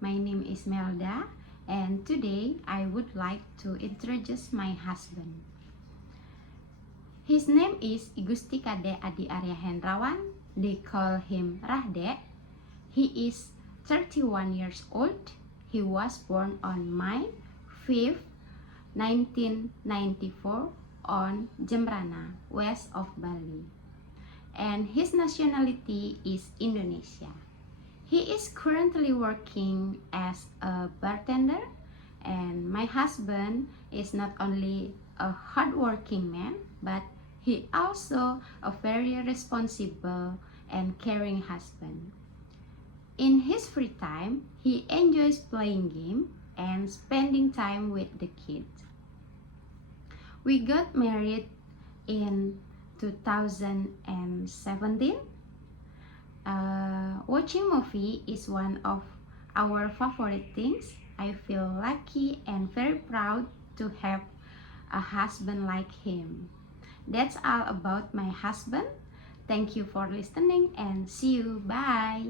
My name is Meilda, and today I would like to introduce my husband. His name is Gusti Kade Adi Arya Hendrawan. They call him Rahde. He is 31 years old. He was born on May 5, 1994 on Jembrana, west of Bali. And his nationality is Indonesia. He is currently working as a bartender, and my husband is not only a hardworking man, but he also a very responsible and caring husband. In his free time, he enjoys playing game and spending time with the kids. We got married in 2017. Watching movie is one of our favorite things. I feel lucky and very proud to have a husband like him. That's all about my husband. Thank you for listening and see you. Bye.